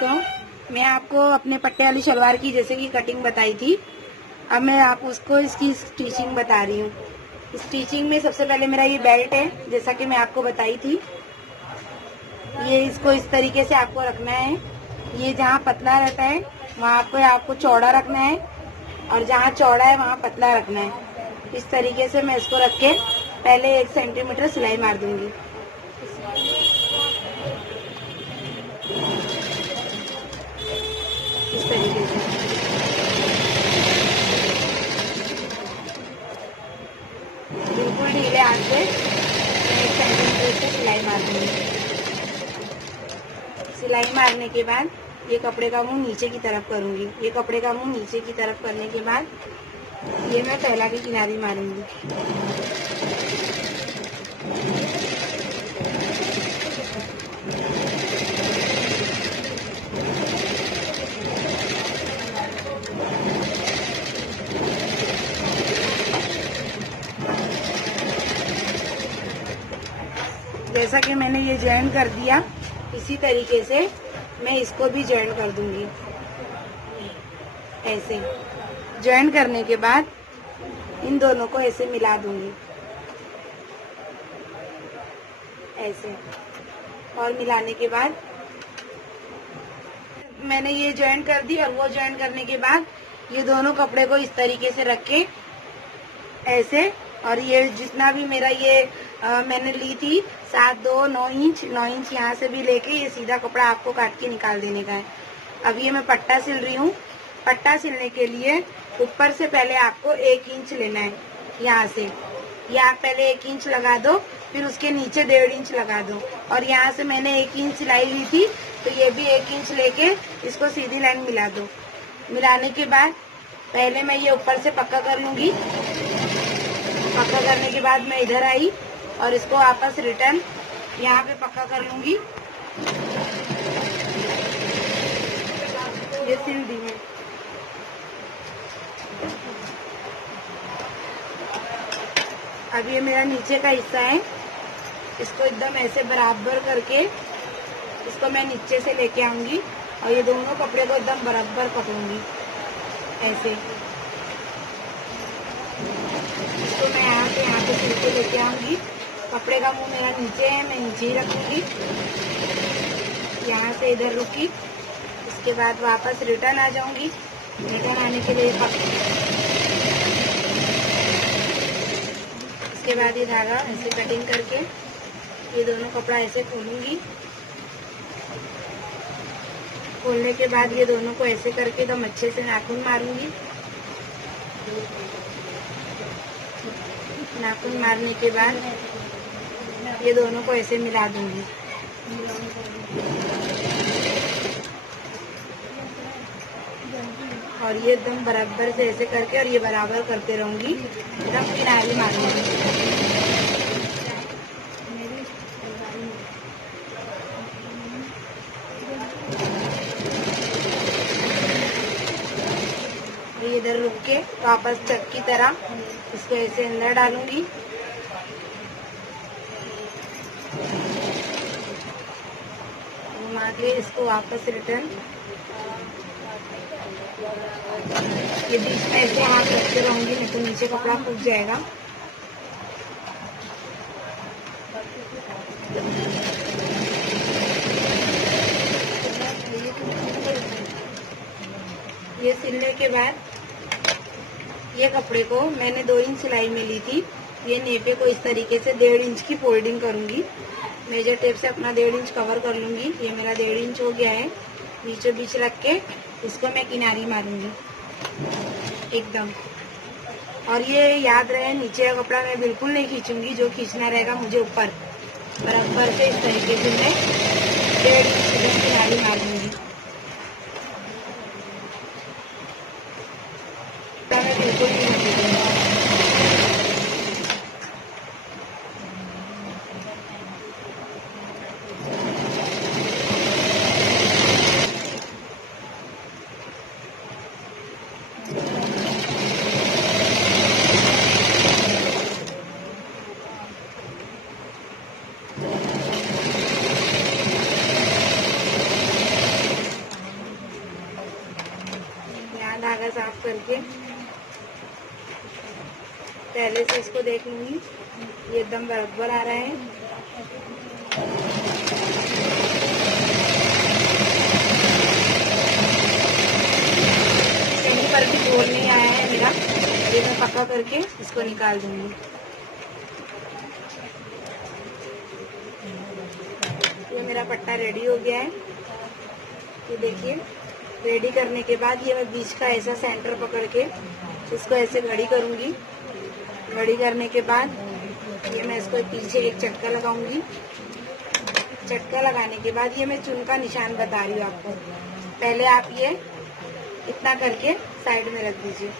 दोस्तों, मैं आपको अपने पट्टे वाली शलवार की जैसे कि कटिंग बताई थी, अब मैं आप उसको इसकी स्टिचिंग बता रही हूँ। स्टिचिंग में सबसे पहले मेरा ये बेल्ट है, जैसा कि मैं आपको बताई थी। ये इसको इस तरीके से आपको रखना है। ये जहाँ पतला रहता है वहाँ पे आपको चौड़ा रखना है, और जहाँ चौड़ा है वहाँ पतला रखना है। इस तरीके से मैं इसको रख के पहले 1 सेंटीमीटर सिलाई मार दूंगी। इस तरीके से बिल्कुल ढीले हाथ से 1 सेंटीमीटर से सिलाई मार दूंगी। सिलाई मारने के बाद ये कपड़े का मुंह नीचे की तरफ करूंगी। ये कपड़े का मुंह नीचे की तरफ करने के बाद ये मैं फैला के किनारी मारूंगी। जैसा कि मैंने ये जॉइन कर दिया, इसी तरीके से मैं इसको भी जॉइन कर दूंगी। ऐसे जॉइन करने के बाद इन दोनों को ऐसे मिला दूंगी, ऐसे। और मिलाने के बाद मैंने ये जॉइन कर दी, और वो जॉइन करने के बाद ये दोनों कपड़े को इस तरीके से रख के ऐसे, और ये जितना भी मेरा ये मैंने ली थी 9 इंच यहाँ से भी लेके ये सीधा कपड़ा आपको काट के निकाल देने का है। अब ये मैं पट्टा सिल रही हूँ। पट्टा सिलने के लिए ऊपर से पहले आपको 1 इंच लेना है। यहाँ से ये आप पहले 1 इंच लगा दो, फिर उसके नीचे 1.5 इंच लगा दो, और यहाँ से मैंने 1 इंच सिलाई ली थी तो ये भी 1 इंच लेके इसको सीधी लाइन मिला दो। मिलाने के बाद पहले मैं ये ऊपर से पक्का कर लूंगी। पक्का करने के बाद मैं इधर आई और इसको वापस रिटर्न यहाँ पे पक्का कर लूंगी। ये सिल दी मैं। अब ये मेरा नीचे का हिस्सा है, इसको एकदम ऐसे बराबर करके इसको मैं नीचे से लेके आऊंगी, और ये दोनों कपड़े को एकदम बराबर पकड़ूंगी ऐसे। इसको मैं यहाँ पे सिल के लेके आऊंगी। कपड़े का मुंह मेरा नीचे है, मैं नीचे ही रखूंगी। यहाँ से इधर रुकी, इसके बाद वापस रिटर्न आ जाऊंगी। रिटर्न आने के लिए इसके बाद ये धागा ऐसे कटिंग करके ये दोनों कपड़ा ऐसे खोलूंगी। खोलने के बाद ये दोनों को ऐसे करके एकदम अच्छे से नाखून मारूंगी। नाखून मारने के बाद ये दोनों को ऐसे मिला दूंगी। और ये एकदम बराबर से ऐसे करके, और ये बराबर करते रहूंगी, एकदम किनारे मारूंगी। इधर रुक के वापस चक की तरह इसको ऐसे अंदर डालूंगी। घुमा के इसको वापस रिटर्न, ये बीच में ऐसे हाथ रखते रहूंगी, नहीं तो नीचे कपड़ा फूट जाएगा। ये सिलने के बाद ये कपड़े को मैंने 2 इंच सिलाई में ली थी। ये नेफे को इस तरीके से 1.5 इंच की फोल्डिंग करूंगी। मेजर टेप से अपना 1.5 इंच कवर कर लूंगी। ये मेरा 1.5 इंच हो गया है। बीचों बीच रख के इसको मैं किनारी मारूंगी एकदम। और ये याद रहे, नीचे का कपड़ा मैं बिल्कुल नहीं खींचूंगी, जो खींचना रहेगा मुझे ऊपर बराबर से इस तरीके से मैं 1.5 इंच किनारी मार दूंगी। बिल्कुल नहीं रखूंगी। साफ करके पहले से इसको देख लूंगी। ये एकदम बराबर आ रहा है। कहीं पर भी गोल नहीं आया है मेरा। ये मैं पक्का करके इसको निकाल दूंगी। ये मेरा पट्टा रेडी हो गया है। ये देखिए, रेडी करने के बाद ये मैं बीच का ऐसा सेंटर पकड़ के इसको ऐसे घड़ी करूंगी। घड़ी करने के बाद ये मैं इसको पीछे एक चटका लगाऊंगी। चटका लगाने के बाद ये मैं चुन का निशान बता रही हूँ आपको। पहले आप ये इतना करके साइड में रख दीजिए।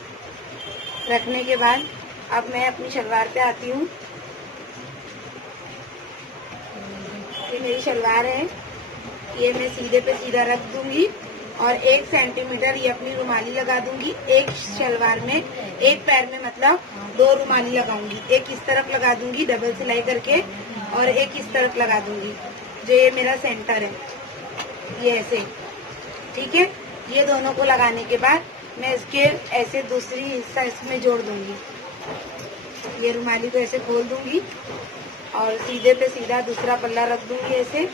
रखने के बाद अब मैं अपनी शलवार पे आती हूँ। ये मेरी शलवार है। ये मैं सीधे पे सीधा रख दूंगी और 1 सेंटीमीटर ये अपनी रुमाली लगा दूंगी। एक शलवार में, एक पैर में मतलब 2 रुमाली लगाऊंगी। एक इस तरफ लगा दूंगी डबल सिलाई करके और एक इस तरफ लगा दूंगी, जो ये मेरा सेंटर है, ये ऐसे। ठीक है, ये दोनों को लगाने के बाद मैं इसके ऐसे दूसरी हिस्सा इसमें जोड़ दूंगी। ये रुमाली को ऐसे खोल दूंगी और सीधे पे सीधा दूसरा पल्ला रख दूंगी ऐसे।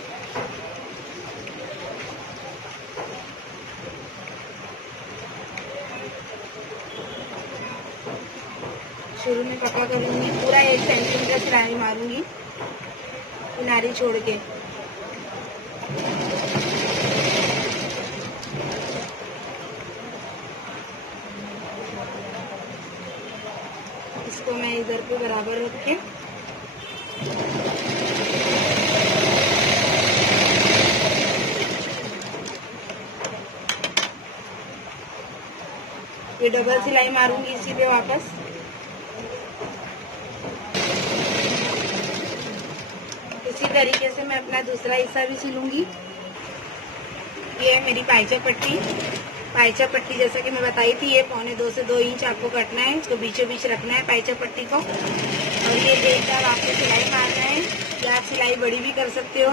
शुरू में पक्का करूंगी, पूरा 1 सेंटीमीटर सिलाई मारूंगी किनारी छोड़ के। इसको मैं इधर पे बराबर रख के ये डबल सिलाई मारूंगी इसी पे वापस। इसी तरीके से मैं अपना दूसरा हिस्सा भी सिलूंगी। ये है मेरी पाइचा पट्टी। पाइचा पट्टी जैसा कि मैं बताई थी, ये 1.25 से 2 इंच आपको कटना है। इसको बीचों बीच रखना है पाइचा पट्टी को। और ये एक बार आपको सिलाई मारना है, या आप सिलाई बड़ी भी कर सकते हो।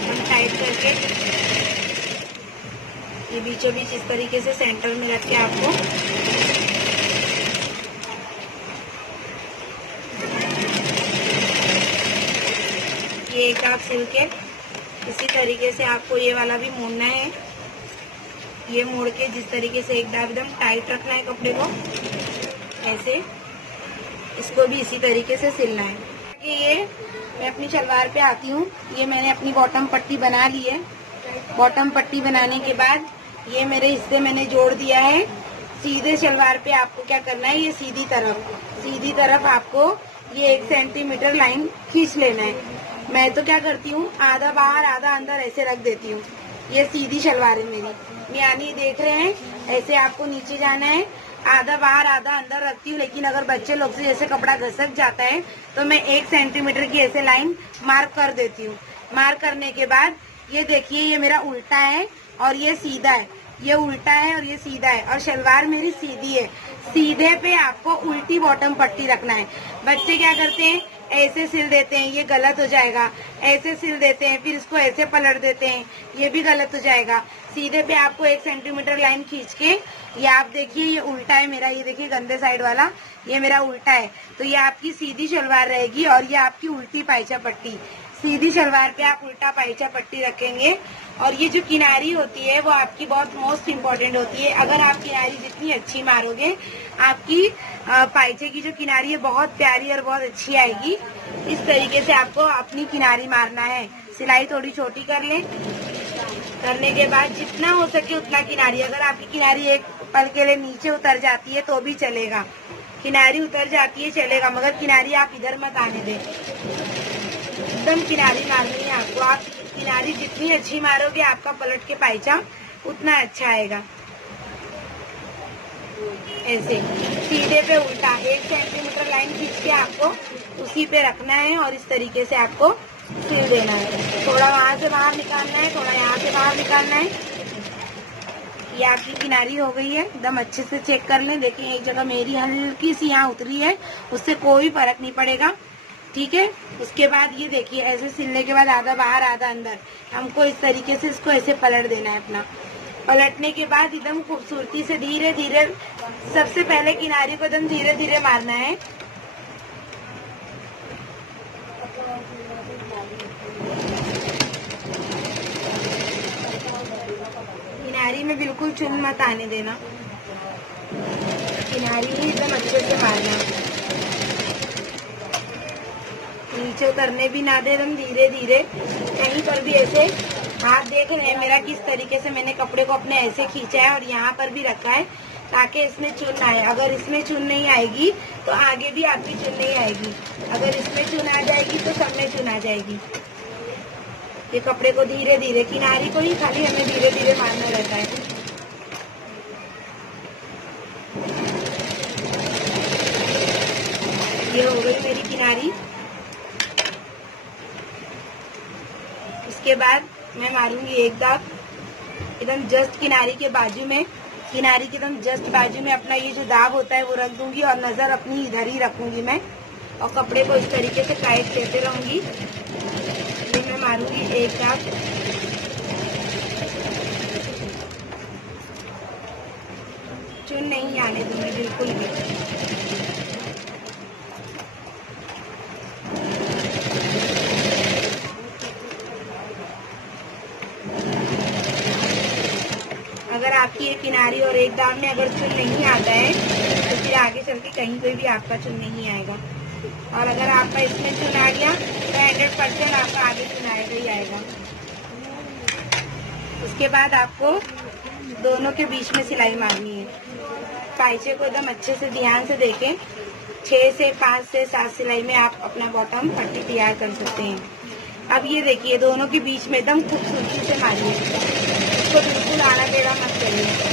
हम टाइट करके ये बीचों बीच इस तरीके से सेंटर में रख के आपको ये एक आप सिल के इसी तरीके से आपको ये वाला भी मोड़ना है। ये मोड़ के जिस तरीके से एकदम टाइट रखना है कपड़े को, ऐसे इसको भी इसी तरीके से सिलना है। ये मैं अपनी शलवार पे आती हूँ। ये मैंने अपनी बॉटम पट्टी बना ली है। बॉटम पट्टी बनाने के बाद ये मेरे हिस्से मैंने जोड़ दिया है। सीधे शलवार पे आपको क्या करना है, ये सीधी तरफ आपको ये 1 सेंटीमीटर लाइन खींच लेना है। मैं तो क्या करती हूँ, आधा बाहर आधा अंदर ऐसे रख देती हूँ। ये सीधी शलवार है मेरी, यानी देख रहे हैं, ऐसे आपको नीचे जाना है। आधा बाहर आधा अंदर रखती हूँ, लेकिन अगर बच्चे लोग से जैसे कपड़ा घसक जाता है तो मैं 1 सेंटीमीटर की ऐसे लाइन मार्क कर देती हूँ। मार्क करने के बाद ये देखिए, ये मेरा उल्टा है और ये सीधा है। ये उल्टा है और ये सीधा है, और शलवार मेरी सीधी है। सीधे पे आपको उल्टी बॉटम पट्टी रखना है। बच्चे क्या करते हैं, ऐसे सिल देते हैं, ये गलत हो जाएगा। ऐसे सिल देते हैं, फिर इसको ऐसे पलट देते हैं, ये भी गलत हो जाएगा। सीधे पे आपको 1 सेंटीमीटर लाइन खींच के, ये आप देखिए, ये उल्टा है मेरा, ये देखिए गंदे साइड वाला, ये मेरा उल्टा है। तो ये आपकी सीधी शलवार रहेगी और ये आपकी उल्टी पाइचा पट्टी। सीधी शलवार पे आप उल्टा पाइचा पट्टी रखेंगे। और ये जो किनारी होती है वो आपकी बहुत मोस्ट इम्पोर्टेंट होती है। अगर आप किनारी जितनी अच्छी मारोगे, आपकी पाइचे की जो किनारी है बहुत प्यारी और बहुत अच्छी आएगी। इस तरीके से आपको अपनी किनारी मारना है। सिलाई थोड़ी छोटी कर लें। करने के बाद जितना हो सके उतना किनारी, अगर आपकी किनारी एक पल के लिए नीचे उतर जाती है तो भी चलेगा। किनारी उतर जाती है चलेगा, मगर किनारी आप इधर मत आने दें। एकदम किनारी मारनी है आपको। आप किनारी जितनी अच्छी मारोगे, आपका पलट के पाइचा उतना अच्छा आएगा। ऐसे सीधे पे उल्टा 1 सेंटीमीटर लाइन खींच के आपको उसी पे रखना है और इस तरीके से आपको सिल देना है। थोड़ा वहां से बाहर निकालना है, थोड़ा यहाँ से बाहर निकालना है। ये आपकी किनारी हो गई है। एकदम अच्छे से चेक कर लें। देखिए, एक जगह मेरी हल्की सी यहाँ उतरी है, उससे कोई फर्क नहीं पड़ेगा। ठीक है, उसके बाद ये देखिए, ऐसे सिलने के बाद आधा बाहर आधा अंदर, हमको इस तरीके से इसको ऐसे पलट देना है अपना। पलटने के बाद एकदम खूबसूरती से धीरे धीरे, सबसे पहले किनारे को एकदम धीरे धीरे मारना है। किनारी में बिल्कुल चुन मत आने देना, किनारी ही एकदम अच्छे से मारना, नीचे उतरने भी ना दे, एकदम धीरे धीरे। कहीं पर भी ऐसे हाथ देख रहे हैं मेरा किस तरीके से मैंने कपड़े को अपने ऐसे खींचा है और यहाँ पर भी रखा है ताकि इसमें चुन आए। अगर इसमें चुन नहीं आएगी तो आगे भी आपकी चुन नहीं आएगी, अगर इसमें चुन आ जाएगी तो सब में चुन आ जाएगी। ये कपड़े को धीरे धीरे, किनारी को ही खाली हमें धीरे धीरे मारना रहता है। ये हो गई मेरी किनारी। उसके बाद मैं मारूंगी एक दाग एकदम जस्ट किनारी के बाजू में, किनारी के एकदम जस्ट बाजू में अपना ये जो दाग होता है वो रख दूंगी और नजर अपनी इधर ही रखूंगी मैं, और कपड़े को इस तरीके से टाइट देते रहूंगी। ये मैं मारूंगी एक दाग, चुन नहीं आने दूंगी बिल्कुल भी। अगर आपकी ये किनारी और एक दाग में अगर चुन नहीं आता है तो फिर आगे चल के कहीं पे भी आपका चुन नहीं आएगा, और अगर आपका इसमें चुन आ गया तो 100% आपका आगे चुन आएगा ही आएगा। उसके बाद आपको दोनों के बीच में सिलाई मारनी है। पाइचे को एकदम अच्छे से ध्यान से देखें, 6 से 5 से 7 सिलाई में आप अपना बॉटम पट्टी तैयार कर सकते हैं। अब ये देखिए दोनों के बीच में एकदम खूबसूरती से मारिए, इसको बिल्कुल आड़ा टेढ़ा मत करिए।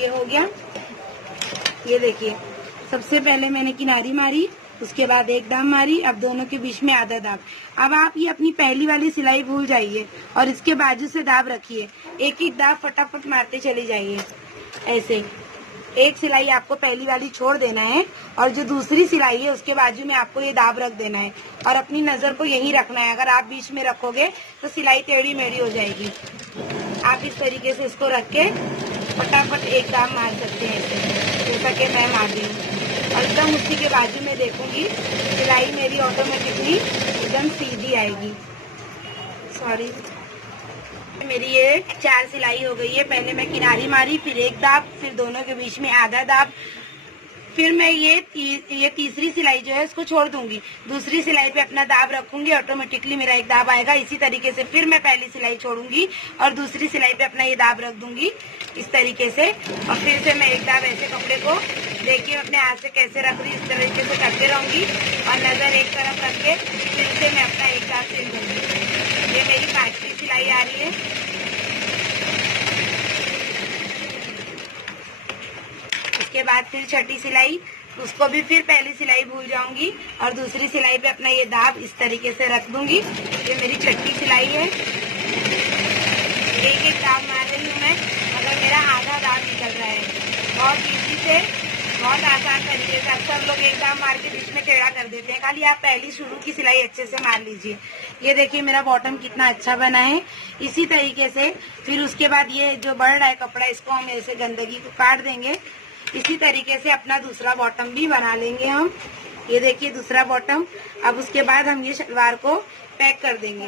ये हो गया। ये देखिए सबसे पहले मैंने किनारी मारी, उसके बाद एक दाब मारी, अब दोनों के बीच में आधा दाब। अब आप ये अपनी पहली वाली सिलाई भूल जाइए और इसके बाजू से दाब रखिए, एक एक दाब फटाफट मारते चले जाइए। ऐसे एक सिलाई आपको पहली वाली छोड़ देना है और जो दूसरी सिलाई है उसके बाजू में आपको ये दाब रख देना है और अपनी नजर को यहीं रखना है। अगर आप बीच में रखोगे तो सिलाई टेढ़ी मेढ़ी हो जाएगी। आप इस तरीके से इसको रख के फटाफट एक दाब मार सकते हैं ऐसे, जैसा कि मैं मार रही हूँ, और एकदम उसी के बाजू में देखूंगी सिलाई मेरी ऑटोमेटिकली एकदम सीधी आएगी। सॉरी, मेरी ये 4 सिलाई हो गई है। पहले मैं किनारी मारी, फिर एक दाब, फिर दोनों के बीच में आधा दाब, फिर मैं ये तीसरी सिलाई जो है इसको छोड़ दूंगी, दूसरी सिलाई पे अपना दाब रखूंगी, ऑटोमेटिकली मेरा एक दाब आएगा। इसी तरीके से फिर मैं पहली सिलाई छोड़ूंगी और दूसरी सिलाई पे अपना ये दाब रख दूंगी इस तरीके से, और फिर से मैं एक दाब ऐसे कपड़े को देखिए अपने हाथ से कैसे रख रही, इस तरीके से करते रहूंगी और नजर एक तरफ करके फिर से मैं अपना एक दाब सिल दूंगी। ये मेरी 5वीं सिलाई आ रही है। उसके बाद फिर 6ठी सिलाई, उसको भी फिर पहली सिलाई भूल जाऊंगी और दूसरी सिलाई पे अपना ये दाब इस तरीके से रख दूंगी। ये मेरी 6ठी सिलाई है। एक एक दाब मार रही हूँ मैं, मगर मेरा आधा दाब निकल रहा है। बहुत इजी से, बहुत आसान तरीके से। अक्सर लोग एक दाब मार के बीच में टेढ़ा कर देते हैं, खाली आप पहली शुरू की सिलाई अच्छे से मार लीजिए। ये देखिए मेरा बॉटम कितना अच्छा बना है। इसी तरीके से फिर उसके बाद ये जो बढ़ रहा है कपड़ा, इसको हम ऐसे गंदगी को काट देंगे। इसी तरीके से अपना दूसरा बॉटम भी बना लेंगे हम। ये देखिए दूसरा बॉटम। अब उसके बाद हम ये शलवार को पैक कर देंगे।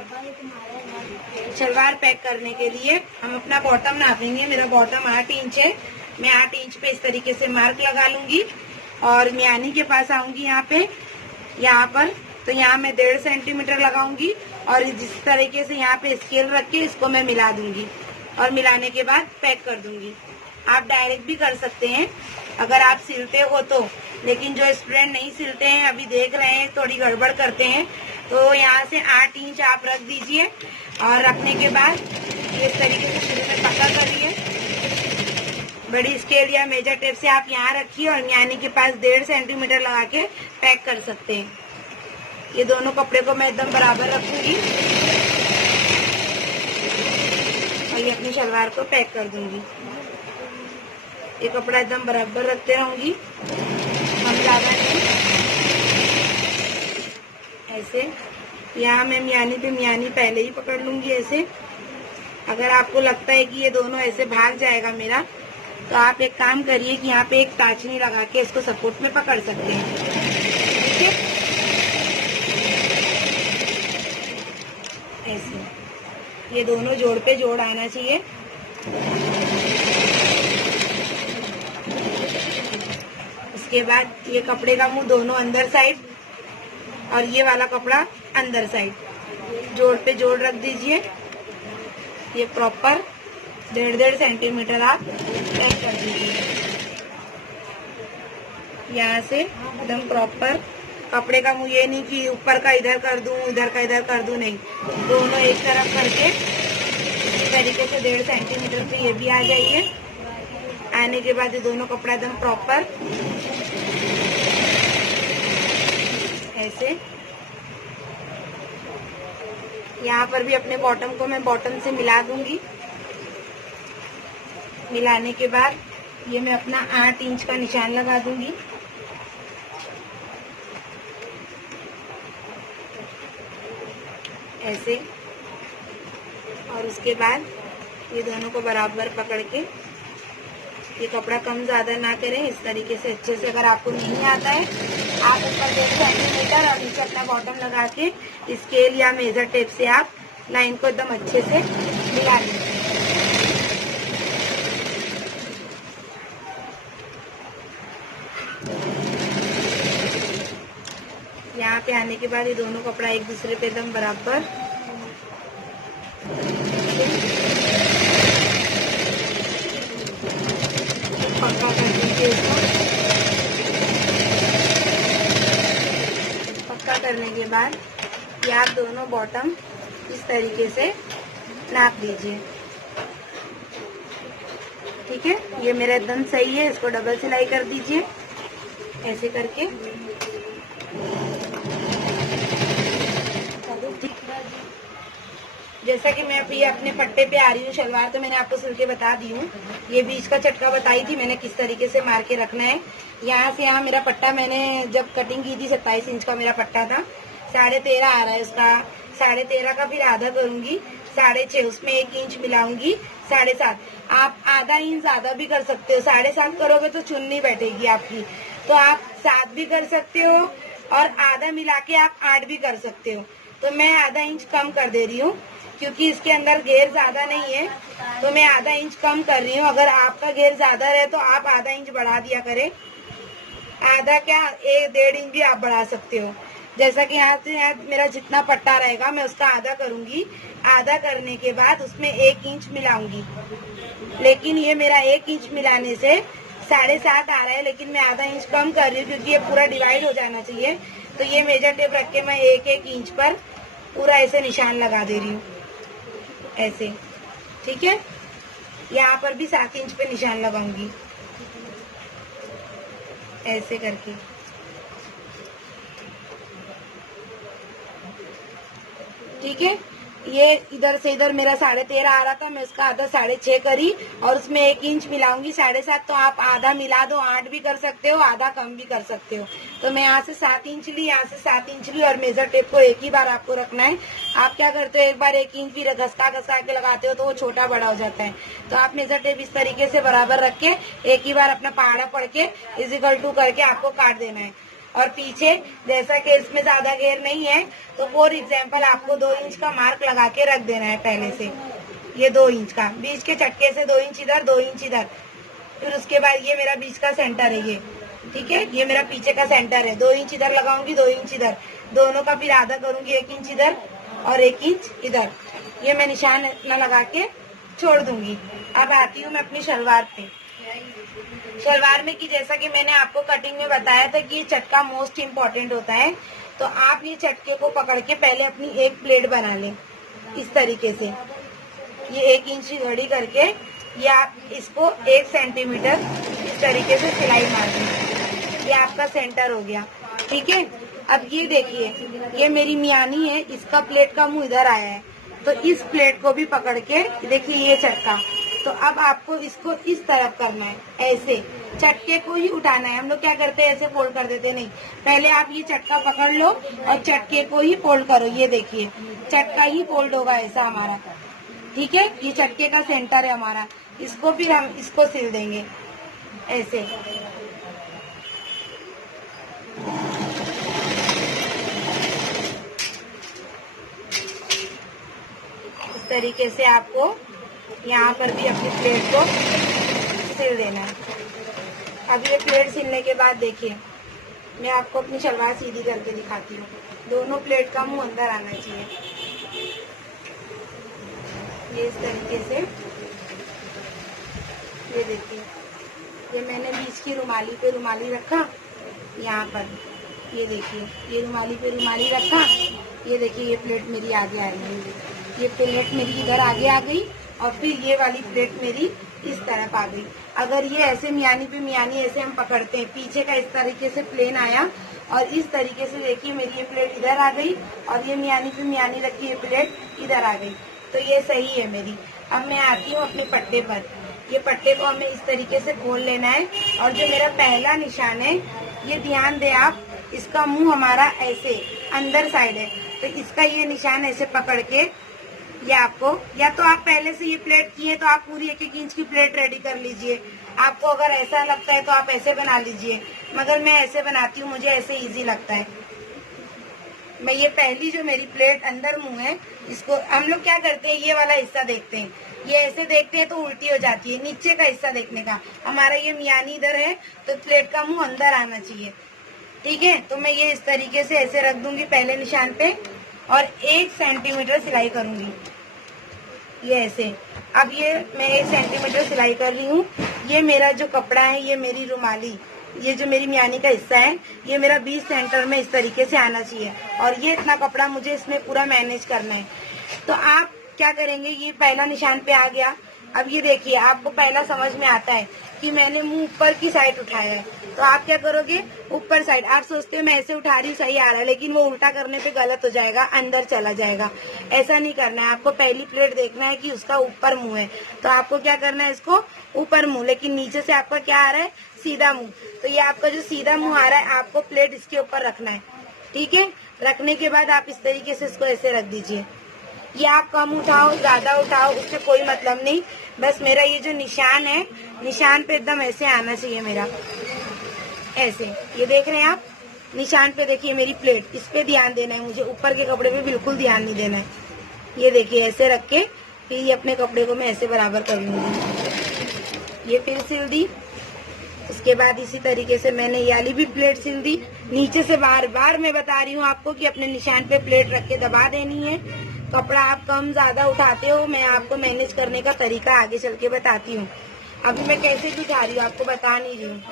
शलवार पैक करने के लिए हम अपना बॉटम नापेंगे। मेरा बॉटम 8 इंच है, मैं 8 इंच पे इस तरीके से मार्क लगा लूंगी और म्यानी के पास आऊंगी यहाँ पर, तो यहाँ मैं 1.5 सेंटीमीटर लगाऊंगी और जिस तरीके से यहाँ पे स्केल रख के इसको मैं मिला दूंगी और मिलाने के बाद पैक कर दूंगी। आप डायरेक्ट भी कर सकते हैं अगर आप सिलते हो तो, लेकिन जो स्टूडेंट नहीं सिलते हैं, अभी देख रहे हैं थोड़ी गड़बड़ करते हैं, तो यहाँ से 8 इंच आप रख दीजिए और रखने के बाद इस तरीके से शुरू में पक्का करिए। बड़ी स्केल या मेजर टेप से आप यहाँ रखिए और म्यानी के पास 1.5 सेंटीमीटर लगा के पैक कर सकते हैं। ये दोनों कपड़े को मैं एकदम बराबर रखूंगी और ये अपनी शलवार को पैक कर दूंगी। ये कपड़ा एकदम बराबर रखते रहूंगी कम ज्यादा नहीं। ऐसे यहाँ मैं मियानी पे मियानी पहले ही पकड़ लूंगी ऐसे। अगर आपको लगता है कि ये दोनों ऐसे भाग जाएगा मेरा, तो आप एक काम करिए कि यहाँ पे एक ताचनी लगा के इसको सपोर्ट में पकड़ सकते हैं। ठीक है, ऐसे ये दोनों जोड़ पे जोड़ आना चाहिए। उसके बाद ये कपड़े का मुंह दोनों अंदर साइड और ये वाला कपड़ा अंदर साइड, जोड़ पे जोड़ रख दीजिए। ये प्रॉपर 1.5 सेंटीमीटर आप कट कर दीजिए। यहाँ से एकदम प्रॉपर कपड़े का मुंह, ये नहीं कि ऊपर का इधर कर दूं इधर का इधर कर दूं, नहीं, दोनों एक तरफ करके इसी तरीके से 1.5 सेंटीमीटर पे ये भी आ जाइए। आने के बाद ये दोनों कपड़ा एकदम प्रॉपर ऐसे। यहाँ पर भी अपने बॉटम को मैं बॉटम से मिला दूंगी। मिलाने के बाद ये मैं अपना 8 इंच का निशान लगा दूंगी। ऐसे, और उसके बाद ये दोनों को बराबर पकड़ के, ये कपड़ा कम ज्यादा ना करें, इस तरीके से अच्छे से। अगर आपको नहीं आता है, आप ऊपर 1.5 सेंटीमीटर और नीचे अपना बॉटम लगा के स्केल या मेजर टेप से आप लाइन को एकदम अच्छे से मिला लें। यहाँ पे आने के बाद ये दोनों कपड़ा एक दूसरे पे एकदम बराबर पक्का कर दीजिए। इसको पक्का करने के बाद ये आप दोनों बॉटम इस तरीके से नाप दीजिए। ठीक है, ये मेरा एकदम सही है। इसको डबल सिलाई कर दीजिए ऐसे करके। जैसा कि मैं अभी अपने पट्टे पे आ रही हूँ, शलवार तो मैंने आपको सिल के बता दी हूँ। ये बीच का चटका बताई थी मैंने किस तरीके से मार के रखना है। यहाँ से यहाँ मेरा पट्टा, मैंने जब कटिंग की थी 27 इंच का मेरा पट्टा था, 13.5 आ रहा है उसका। 13.5 का फिर आधा करूंगी, 6.5, उसमें 1 इंच मिलाऊंगी, 7.5। आप आधा इंच ज्यादा भी कर सकते हो। 7.5 करोगे तो चुन्नी बैठेगी आपकी, तो आप 7 भी कर सकते हो और आधा मिला के आप 8 भी कर सकते हो। तो मैं आधा इंच कम कर दे रही हूँ क्योंकि इसके अंदर घेर ज्यादा नहीं है, तो मैं आधा इंच कम कर रही हूँ। अगर आपका घेर ज्यादा रहे तो आप आधा इंच बढ़ा दिया करें। आधा क्या, 1.5 इंच भी आप बढ़ा सकते हो। जैसा कि यहाँ से यहाँ मेरा जितना पट्टा रहेगा मैं उसका आधा करूंगी। आधा करने के बाद उसमें 1 इंच मिलाऊंगी, लेकिन ये मेरा 1 इंच मिलाने से 7.5 आ रहा है, लेकिन मैं आधा इंच कम कर रही हूँ क्योंकि ये पूरा डिवाइड हो जाना चाहिए। तो ये मेजर टेप रख के मैं 1-1 इंच पर पूरा ऐसे निशान लगा दे रही हूँ ऐसे। ठीक है, यहाँ पर भी 7 इंच पे निशान लगाऊंगी ऐसे करके। ठीक है, ये इधर से इधर मेरा 13.5 आ रहा था, मैं उसका आधा 6.5 करी और उसमें 1 इंच मिलाऊंगी, 7.5। तो आप आधा मिला दो, 8 भी कर सकते हो, आधा कम भी कर सकते हो। तो मैं यहाँ से 7 इंच ली, यहाँ से 7 इंच ली, और मेजर टेप को एक ही बार आपको रखना है। आप क्या करते हो, एक बार 1 इंच भी घसका के लगाते हो तो वो छोटा बड़ा हो जाता है। तो आप मेजर टेप इस तरीके से बराबर रख के एक ही बार अपना पहाड़ा पढ़ के = करके आपको काट देना है। और पीछे जैसा कि इसमें ज्यादा घेर नहीं है, तो फॉर एग्जाम्पल आपको 2 इंच का मार्क लगा के रख देना है पहले से। ये 2 इंच का, बीच के चटके से 2 इंच इधर 2 इंच इधर। फिर उसके बाद ये मेरा बीच का सेंटर है ये, ठीक है, ये मेरा पीछे का सेंटर है। 2 इंच इधर लगाऊंगी, 2 इंच इधर, दोनों का फिर आधा करूंगी, 1 इंच इधर और 1 इंच इधर। ये मैं निशान इतना लगा के छोड़ दूंगी। अब आती हूँ मैं अपनी शलवार पे। शलवार में कि जैसा कि मैंने आपको कटिंग में बताया था कि ये चटका मोस्ट इम्पोर्टेंट होता है। तो आप ये चटके को पकड़ के पहले अपनी एक प्लेट बना लें इस तरीके से। ये 1 इंच की घड़ी करके ये आप इसको 1 सेंटीमीटर इस तरीके से सिलाई मार दें। ये आपका सेंटर हो गया। ठीक है, अब ये देखिए, ये मेरी मियानी है, इसका प्लेट का मुंह इधर आया है, तो इस प्लेट को भी पकड़ के देखिए, ये चटका तो अब आपको इसको इस तरफ करना है, ऐसे चटके को ही उठाना है। हम लोग क्या करते हैं, ऐसे फोल्ड कर देते नहीं, पहले आप ये चटका पकड़ लो और चटके को ही फोल्ड करो। ये देखिए चटका ही फोल्ड होगा ऐसा हमारा, ठीक है। ये चटके का सेंटर है हमारा, इसको फिर हम इसको सिल देंगे ऐसे। इस तरीके से आपको यहाँ पर भी अपनी प्लेट को सिल देना है। अब ये प्लेट सिलने के बाद देखिए मैं आपको अपनी शलवार सीधी करके दिखाती हूँ। दोनों प्लेट का मुंह अंदर आना चाहिए, ये इस तरीके से। ये देखिए ये मैंने बीच की रुमाली पे रुमाली रखा यहाँ पर, ये देखिए ये रुमाली पे रुमाली रखा। ये देखिए ये प्लेट मेरी आगे आ रही है, ये प्लेट मेरी इधर आगे आ गई और फिर ये वाली प्लेट मेरी इस तरफ आ गई। अगर ये ऐसे मियानी पे मियानी ऐसे हम पकड़ते हैं, पीछे का इस तरीके से प्लेन आया और इस तरीके से देखिए मेरी ये प्लेट इधर आ गई और ये मियानी पे मियानी रखी ये प्लेट इधर आ गई, तो ये सही है मेरी। अब मैं आती हूँ अपने पट्टे पर। ये पट्टे को हमें इस तरीके से खोल लेना है और जो मेरा पहला निशान है ये ध्यान दे आप, इसका मुंह हमारा ऐसे अंदर साइड है, तो इसका ये निशान ऐसे पकड़ के ये आपको, या तो आप पहले से ये प्लेट किए तो आप पूरी 1-1 इंच की प्लेट रेडी कर लीजिए। आपको अगर ऐसा लगता है तो आप ऐसे बना लीजिए, मगर मैं ऐसे बनाती हूँ, मुझे ऐसे इजी लगता है। मैं ये पहली जो मेरी प्लेट अंदर मुंह है, इसको हम लोग क्या करते हैं, ये वाला हिस्सा देखते हैं, ये ऐसे देखते हैं तो उल्टी हो जाती है। नीचे का हिस्सा देखने का, हमारा ये मियानी इधर है तो प्लेट का मुंह अंदर आना चाहिए, ठीक है। तो मैं ये इस तरीके से ऐसे रख दूंगी पहले निशान पे और 1 सेंटीमीटर सिलाई करूंगी, ये ऐसे। अब ये मैं 1 सेंटीमीटर सिलाई कर रही हूँ। ये मेरा जो कपड़ा है, ये मेरी रुमाली, ये जो मेरी मियानी का हिस्सा है, ये मेरा 20 सेंटर में इस तरीके से आना चाहिए और ये इतना कपड़ा मुझे इसमें पूरा मैनेज करना है। तो आप क्या करेंगे, ये पहला निशान पे आ गया। अब ये देखिए आपको पहला समझ में आता है कि मैंने मुंह ऊपर की साइड उठाया है, तो आप क्या करोगे, ऊपर साइड। आप सोचते हो मैं ऐसे उठा रही हूँ सही आ रहा है, लेकिन वो उल्टा करने पे गलत हो जाएगा, अंदर चला जाएगा। ऐसा नहीं करना है, आपको पहली प्लेट देखना है कि उसका ऊपर मुंह है, तो आपको क्या करना है, इसको ऊपर मुंह, लेकिन नीचे से आपका क्या आ रहा है, सीधा मुंह। तो ये आपका जो सीधा मुंह आ रहा है, आपको प्लेट इसके ऊपर रखना है, ठीक है। रखने के बाद आप इस तरीके से इसको ऐसे रख दीजिए। ये आप कम उठाओ ज्यादा उठाओ उससे कोई मतलब नहीं, बस मेरा ये जो निशान है, निशान पे एकदम ऐसे आना चाहिए मेरा, ऐसे। ये देख रहे हैं आप, निशान पे देखिए मेरी प्लेट, इस पे ध्यान देना है मुझे, ऊपर के कपड़े पे बिल्कुल ध्यान नहीं देना है। ये देखिए ऐसे रख के फिर ये अपने कपड़े को मैं ऐसे बराबर कर लूंगी। ये फिर सिल दी, उसके बाद इसी तरीके से मैंने ये वाली भी प्लेट सिल दी। नीचे से बार बार मैं बता रही हूँ आपको कि अपने निशान पे प्लेट रख के दबा देनी है। कपड़ा आप कम ज्यादा उठाते हो, मैं आपको मैनेज करने का तरीका आगे चल के बताती हूँ। अभी मैं कैसे उठा रही हूँ आपको बता नहीं रही हूँ।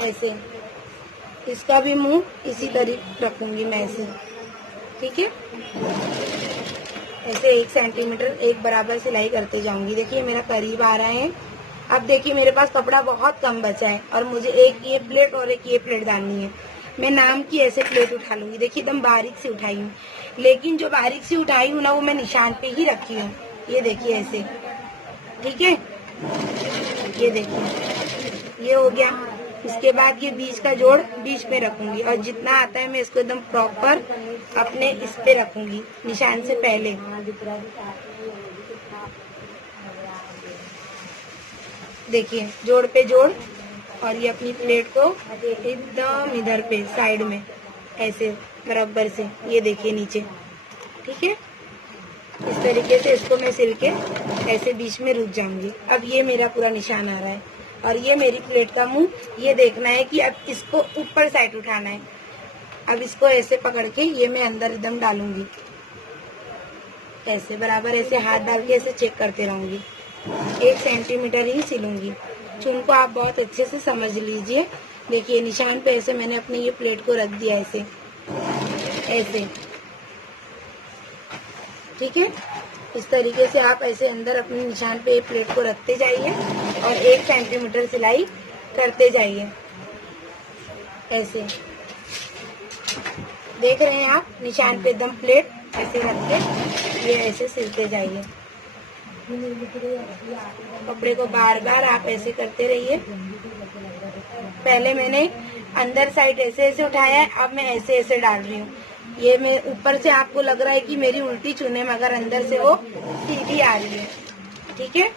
ऐसे इसका भी मुंह इसी तरह रखूंगी मैं ऐसे, ठीक है। ऐसे 1 सेंटीमीटर एक बराबर सिलाई करते जाऊंगी। देखिए मेरा करीब आ रहा है। अब देखिए मेरे पास कपड़ा बहुत कम बचा है और मुझे एक ये प्लेट और एक ये प्लेट डालनी है। मैं नाम की ऐसे प्लेट उठा लूंगी। देखिए एकदम बारीक से उठाई हूँ, लेकिन जो बारीक से उठाई हूँ ना वो मैं निशान पे ही रखी हूँ। ये देखिए ऐसे, ठीक है। ये देखिए ये हो गया। इसके बाद ये बीच का जोड़ बीच में रखूंगी और जितना आता है मैं इसको एकदम प्रॉपर अपने इस पे रखूंगी निशान से पहले। देखिए जोड़ पे जोड़ और ये अपनी प्लेट को एकदम इधर पे साइड में ऐसे बराबर से, ये देखिए नीचे, ठीक है। इस तरीके से इसको मैं सिल के ऐसे बीच में रुक जाऊंगी। अब ये मेरा पूरा निशान आ रहा है और ये मेरी प्लेट का मुंह। ये देखना है कि अब इसको ऊपर साइड उठाना है। अब इसको ऐसे पकड़ के ये मैं अंदर एकदम डालूंगी, ऐसे बराबर ऐसे हाथ डाल के ऐसे चेक करते रहूंगी। 1 सेंटीमीटर ही सिलूंगी। चुन को आप बहुत अच्छे से समझ लीजिए। देखिए निशान पे ऐसे मैंने अपने ये प्लेट को रख दिया ऐसे ऐसे, ठीक है। इस तरीके से आप ऐसे अंदर अपने निशान पे ये प्लेट को रखते जाइए और 1 सेंटीमीटर सिलाई करते जाइए। ऐसे देख रहे हैं आप, निशान पे एकदम प्लेट ऐसे रख के ये ऐसे सिलते जाइए। कपड़े को बार बार आप ऐसे करते रहिए। पहले मैंने अंदर साइड ऐसे ऐसे उठाया है, अब मैं ऐसे ऐसे डाल रही हूँ। ये मैं ऊपर से आपको लग रहा है कि मेरी उल्टी चुन है, मगर अंदर से वो सीधी आ रही है। ठीक है,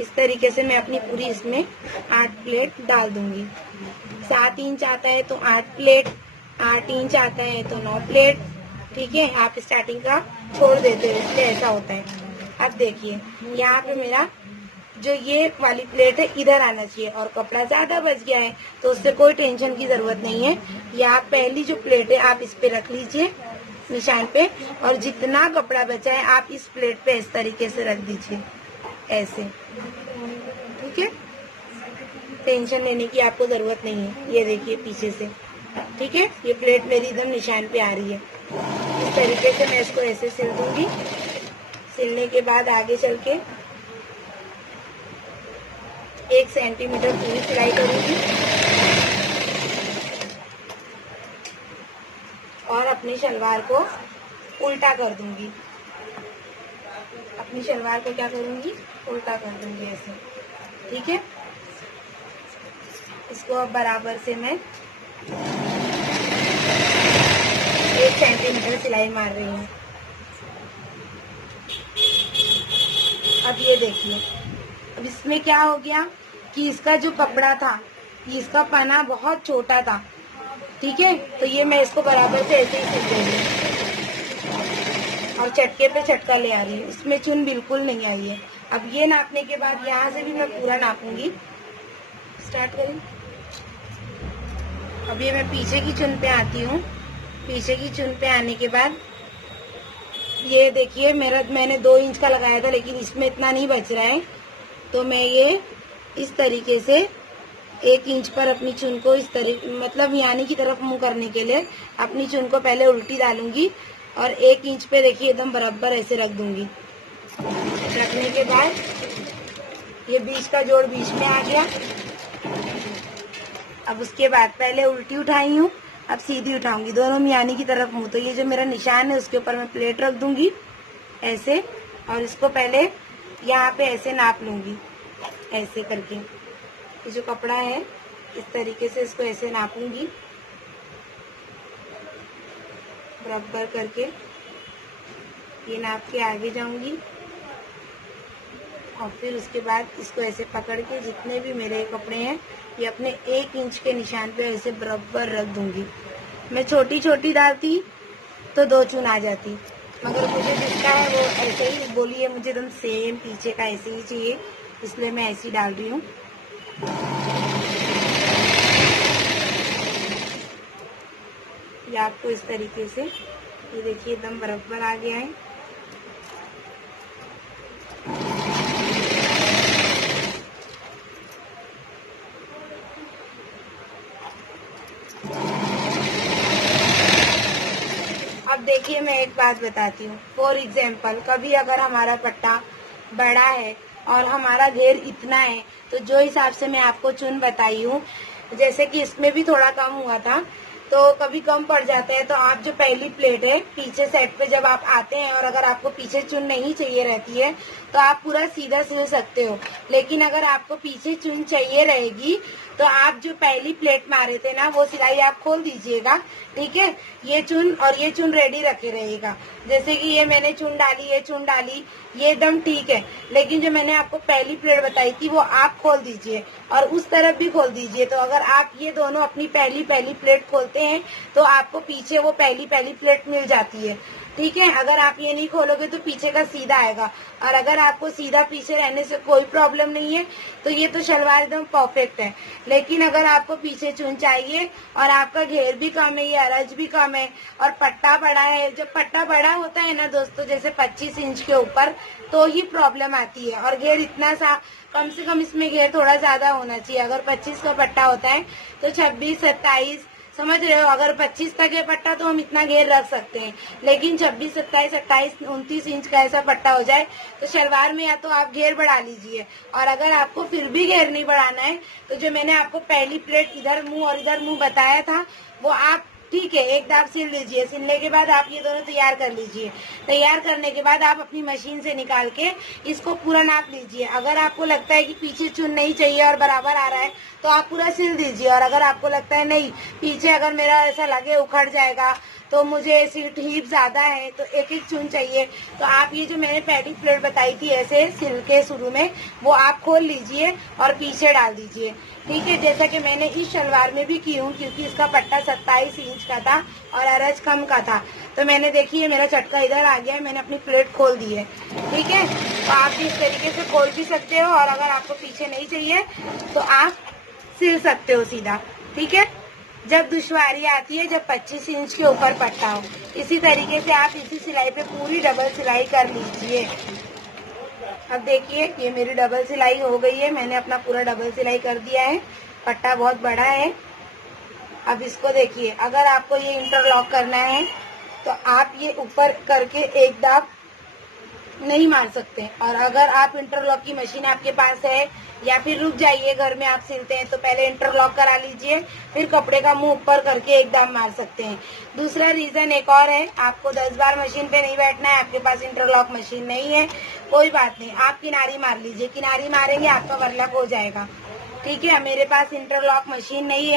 इस तरीके से मैं अपनी पूरी इसमें 8 प्लेट डाल दूंगी। 7 इंच आता है तो 8 प्लेट, 8 इंच आता है तो 9 प्लेट। ठीक है, आप स्टार्टिंग का छोड़ देते हो, इसलिए ऐसा होता है। अब देखिए यहाँ पे मेरा जो ये वाली प्लेट है इधर आना चाहिए, और कपड़ा ज्यादा बच गया है तो उससे कोई टेंशन की जरूरत नहीं है। या पहली जो प्लेट है आप इस पे रख लीजिए निशान पे, और जितना कपड़ा बचा है आप इस प्लेट पे इस तरीके से रख दीजिए ऐसे। ठीक है, टेंशन लेने की आपको जरूरत नहीं है। ये देखिए पीछे से, ठीक है, ये प्लेट मेरी एकदम निशान पे आ रही है। इस तरीके से मैं इसको ऐसे सिल दूंगी। सिलने के बाद आगे चल के 1 सेंटीमीटर पूरी सिलाई करूंगी और अपनी शलवार को उल्टा कर दूंगी। अपनी शलवार को क्या करूंगी, उल्टा कर दूंगी ऐसे। ठीक है, इसको अब बराबर से मैं 1 सेंटीमीटर सिलाई मार रही हूँ। अब ये देखिए, अब इसमें क्या हो गया कि इसका जो कपड़ा था, इसका पना बहुत छोटा था। ठीक है, तो ये मैं इसको बराबर से ऐसे ही सिल दूंगी और चटके पे चटका ले आ रही हूँ। इसमें चुन बिल्कुल नहीं आई है। अब ये नापने के बाद यहाँ से भी मैं पूरा नापूंगी। स्टार्ट करें। अब ये मैं पीछे की चुन पे आती हूँ। पीछे की चुन पे आने के बाद ये देखिए मैंने 2 इंच का लगाया था, लेकिन इसमें इतना नहीं बच रहा है, तो मैं ये इस तरीके से 1 इंच पर अपनी चुन को इस तरीके, मतलब यानी की तरफ मुंह करने के लिए अपनी चुन को पहले उल्टी डालूंगी और 1 इंच पे देखिए एकदम बराबर ऐसे रख दूंगी। रखने के बाद ये बीच का जोड़ बीच में आ गया। अब उसके बाद पहले उल्टी उठाई हूँ, अब सीधी उठाऊंगी, दोनों मियानी की तरफ मुंह। तो ये जो मेरा निशान है उसके ऊपर मैं प्लेट रख दूंगी ऐसे, और इसको पहले यहाँ पे ऐसे नाप लूंगी ऐसे करके। ये जो कपड़ा है इस तरीके से इसको ऐसे नापूंगी बराबर करके। ये नाप के आगे जाऊंगी और फिर उसके बाद इसको ऐसे पकड़ के जितने भी मेरे कपड़े हैं ये अपने 1 इंच के निशान पे ऐसे बराबर रख दूंगी। मैं छोटी छोटी डालती तो 2 चुन आ जाती, मगर मुझे जिसका है वो ऐसे ही बोलिए, मुझे एकदम सेम पीछे का ऐसे ही चाहिए, इसलिए मैं ऐसे ही डाल रही हूँ। ये आपको इस तरीके से, ये देखिए एकदम बराबर आ गया है। अब देखिए मैं एक बात बताती हूँ। फॉर एग्जाम्पल, कभी अगर हमारा पट्टा बड़ा है और हमारा घेर इतना है, तो जो हिसाब से मैं आपको चुन बताई हूँ, जैसे कि इसमें भी थोड़ा कम हुआ था, तो कभी कम पड़ जाता है, तो आप जो पहली प्लेट है पीछे सेट पे जब आप आते हैं और अगर आपको पीछे चुन नहीं चाहिए रहती है तो आप पूरा सीधा सिल सकते हो। लेकिन अगर आपको पीछे चुन चाहिए रहेगी तो आप जो पहली प्लेट मारे थे ना वो सिलाई आप खोल दीजिएगा। ठीक है, ये चुन और ये चुन रेडी रखे रहेगा। जैसे कि ये मैंने चुन डाली, ये चुन डाली, ये एकदम ठीक है, लेकिन जो मैंने आपको पहली प्लेट बताई थी वो आप खोल दीजिए और उस तरफ भी खोल दीजिए। तो अगर आप ये दोनों अपनी पहली प्लेट खोलते हैं तो आपको पीछे वो पहली प्लेट मिल जाती है। ठीक है, अगर आप ये नहीं खोलोगे तो पीछे का सीधा आएगा, और अगर आपको सीधा पीछे रहने से कोई प्रॉब्लम नहीं है तो ये तो शलवार एकदम परफेक्ट है। लेकिन अगर आपको पीछे चुन चाहिए और आपका घेर भी कम है, ये अरज भी कम है और पट्टा बड़ा है, जब पट्टा बड़ा होता है ना दोस्तों, जैसे 25 इंच के ऊपर, तो ही प्रॉब्लम आती है। और घेर इतना सा, कम से कम इसमें घेर थोड़ा ज्यादा होना चाहिए। अगर 25 का पट्टा होता है तो 26, 27, समझ रहे हो। अगर 25 तक है पट्टा तो हम इतना घेर रख सकते हैं, लेकिन 26, 27, 28, 29 इंच का ऐसा पट्टा हो जाए तो शलवार में या तो आप घेर बढ़ा लीजिए, और अगर आपको फिर भी घेर नहीं बढ़ाना है तो जो मैंने आपको पहली प्लेट इधर मुंह और इधर मुंह बताया था वो आप ठीक है एक दाब सिल लीजिए। सिलने के बाद आप ये दोनों तैयार कर लीजिए। तैयार करने के बाद आप अपनी मशीन से निकाल के इसको पूरा नाप लीजिए। अगर आपको लगता है कि पीछे चुन नहीं चाहिए और बराबर आ रहा है तो आप पूरा सिल दीजिए, और अगर आपको लगता है नहीं पीछे अगर मेरा ऐसा लगे उखड़ जाएगा तो मुझे सीट हीप ज्यादा है तो एक एक चुन चाहिए, तो आप ये जो मैंने पहली प्लेट बताई थी ऐसे सिल के शुरू में वो आप खोल लीजिए और पीछे डाल दीजिए। ठीक है, जैसा कि मैंने इस शलवार में भी की हूँ, क्योंकि इसका पट्टा 27 इंच का था और अरज कम का था, तो मैंने देखिए मेरा चटका इधर आ गया है, मैंने अपनी प्लेट खोल दी है। ठीक है, तो आप भी इस तरीके से खोल भी सकते हो, और अगर आपको पीछे नहीं चाहिए तो आप सिल सकते हो सीधा। ठीक है, जब दुश्वारी आती है जब 25 इंच के ऊपर पट्टा हो, इसी तरीके से आप इसी सिलाई पे पूरी डबल सिलाई कर लीजिए। अब देखिए ये मेरी डबल सिलाई हो गई है, मैंने अपना पूरा डबल सिलाई कर दिया है, पट्टा बहुत बड़ा है। अब इसको देखिए, अगर आपको ये इंटरलॉक करना है तो आप ये ऊपर करके एक दाब नहीं मार सकते, और अगर आप इंटरलॉक की मशीन आपके पास है या फिर रुक जाइए घर में आप सिलते हैं तो पहले इंटरलॉक करा लीजिए, फिर कपड़े का मुंह ऊपर करके एक दाब मार सकते हैं। दूसरा रीजन एक और है, आपको 10 बार मशीन पे नहीं बैठना है, आपके पास इंटरलॉक मशीन नहीं है, कोई बात नहीं, आप किनारी मार लीजिए, किनारी मारेंगे आपका वर्लक हो जाएगा। ठीक है, मेरे पास इंटरलॉक मशीन नहीं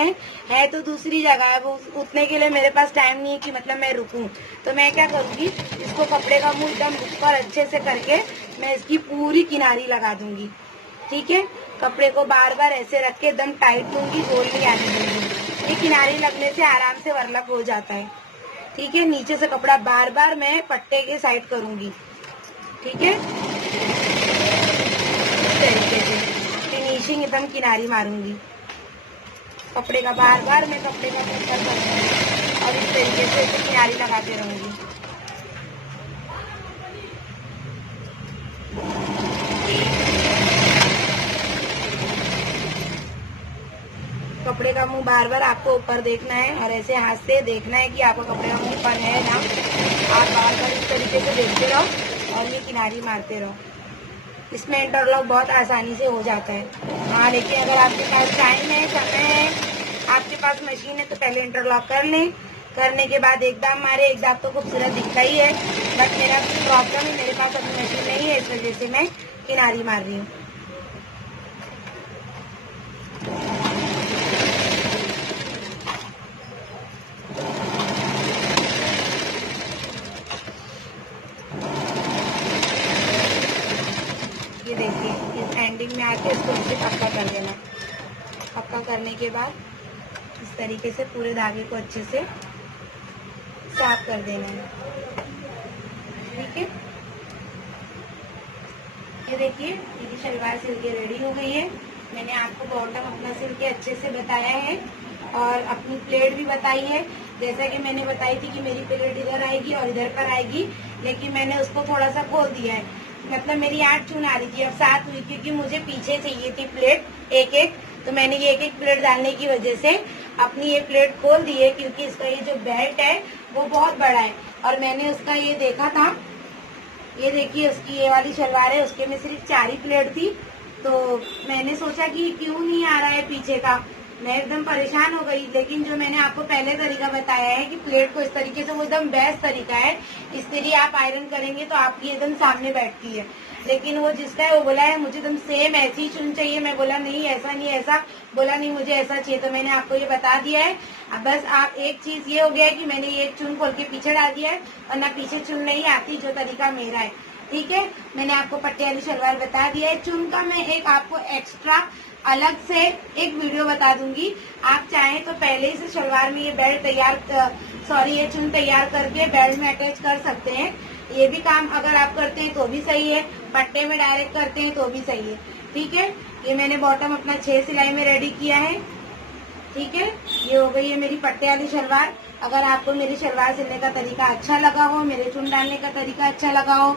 है तो दूसरी जगह है, वो उतने के लिए मेरे पास टाइम नहीं है कि मतलब मैं रुकूं, तो मैं क्या करूंगी, इसको कपड़े का मुंह एकदम ऊपर अच्छे से करके मैं इसकी पूरी किनारी लगा दूंगी। ठीक है, कपड़े को बार बार ऐसे रख के एकदम टाइट दूंगी, गोल नहीं आने दूंगी। ये किनारी लगने से आराम से वर्लक हो जाता है। ठीक है, नीचे से कपड़ा बार बार मैं पट्टे के साइड करूंगी। ठीक है, इस तरीके से फिनिशिंग एकदम किनारी मारूंगी, कपड़े का बार बार मैं कपड़े का ऊपर करूंगी और इस तरीके से इसे किनारी लगाते रहूंगी। कपड़े का मुंह बार बार आपको ऊपर देखना है और ऐसे हाथ से देखना है कि आपका कपड़े का मुंह ऊपर है ना, आप बार बार इस तरीके से देखते रहो और ये किनारी मारते रहो। इसमें इंटरलॉक बहुत आसानी से हो जाता है। हाँ, लेकिन अगर आपके पास टाइम है, समय है, आपके पास मशीन है तो पहले इंटरलॉक कर लें, करने के बाद एक दाब मारे, एक दाब तो खूबसूरत दिखता ही है, बट मेरा प्रॉब्लम है मेरे पास अभी मशीन नहीं है, इस वजह से मैं किनारी मार रही हूँ। ये देखिए, इस एंडिंग में आके इसको इसे पक्का कर देना। पक्का करने के बाद इस तरीके से पूरे धागे को अच्छे से साफ कर देना है। ठीक है, ये देखिए ये शलवार सिल के रेडी हो गई है। मैंने आपको बॉटम अपना सिल के अच्छे से बताया है और अपनी प्लेट भी बताई है। जैसा कि मैंने बताई थी कि मेरी प्लेट इधर आएगी और इधर पर आएगी, लेकिन मैंने उसको थोड़ा सा खोल दिया है, मतलब मेरी 8 चुन आ रही थी, अब 7 हुई, क्योंकि मुझे पीछे चाहिए थी प्लेट एक एक, तो मैंने ये एक एक प्लेट डालने की वजह से अपनी ये प्लेट खोल दी है, क्योंकि इसका ये जो बेल्ट है वो बहुत बड़ा है और मैंने उसका ये देखा था। ये देखिए उसकी ये वाली शलवार है, उसके में सिर्फ 4 ही प्लेट थी, तो मैंने सोचा कि क्यों नहीं आ रहा है पीछे का, मैं एकदम परेशान हो गई। लेकिन जो मैंने आपको पहले तरीका बताया है कि प्लेट को इस तरीके से, वो एकदम बेस्ट तरीका है, इसके लिए आप आयरन करेंगे तो आपकी एकदम सामने बैठती है। लेकिन वो जिसका है वो बोला है मुझे एकदम सेम ऐसी ही चुन चाहिए, मैं बोला नहीं ऐसा नहीं, ऐसा बोला नहीं मुझे ऐसा चाहिए, तो मैंने आपको ये बता दिया है। अब बस आप एक चीज ये हो गया है कि मैंने ये चुन खोल के पीछे डाल दिया है, और ना पीछे चुन नहीं आती, जो तरीका मेरा है। ठीक है, मैंने आपको पट्टे वाली शलवार बता दिया है। चुन का मैं एक आपको एक्स्ट्रा अलग से एक वीडियो बता दूंगी, आप चाहें तो पहले ही से शलवार में ये बेल्ट तैयार ये चुन तैयार करके बेल्ट में अटैच कर सकते हैं। ये भी काम अगर आप करते हैं तो भी सही है, पट्टे में डायरेक्ट करते हैं तो भी सही है। ठीक है, ये मैंने बॉटम अपना 6 सिलाई में रेडी किया है। ठीक है, ये हो गई है मेरी पट्टे वाली शलवार। अगर आपको मेरी शलवार सिलने का तरीका अच्छा लगा हो, मेरे चुन डालने का तरीका अच्छा लगा हो,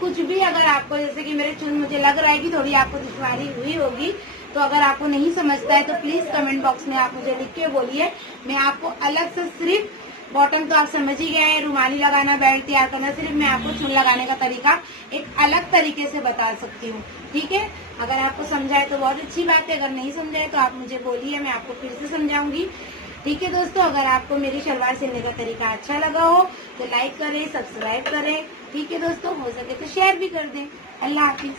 कुछ भी अगर आपको, जैसे कि मेरे चुन मुझे लग रहा है कि थोड़ी आपको दुश्वारी हुई होगी, तो अगर आपको नहीं समझता है तो प्लीज कमेंट बॉक्स में आप मुझे लिख के बोलिए, मैं आपको अलग से सिर्फ बॉटम तो आप समझ ही गए हैं, रुमाली लगाना, बेल्ट तैयार करना, सिर्फ मैं आपको चुन लगाने का तरीका एक अलग तरीके से बता सकती हूँ। ठीक है, अगर आपको समझा है तो बहुत अच्छी बात है, अगर नहीं समझा है तो आप मुझे बोलिए, मैं आपको फिर से समझाऊंगी। ठीक है दोस्तों, अगर आपको मेरी शलवार सिलने का तरीका अच्छा लगा हो तो लाइक करें, सब्सक्राइब करें। ठीक है दोस्तों, हो सके तो शेयर भी कर दें। अल्लाह हाफिज।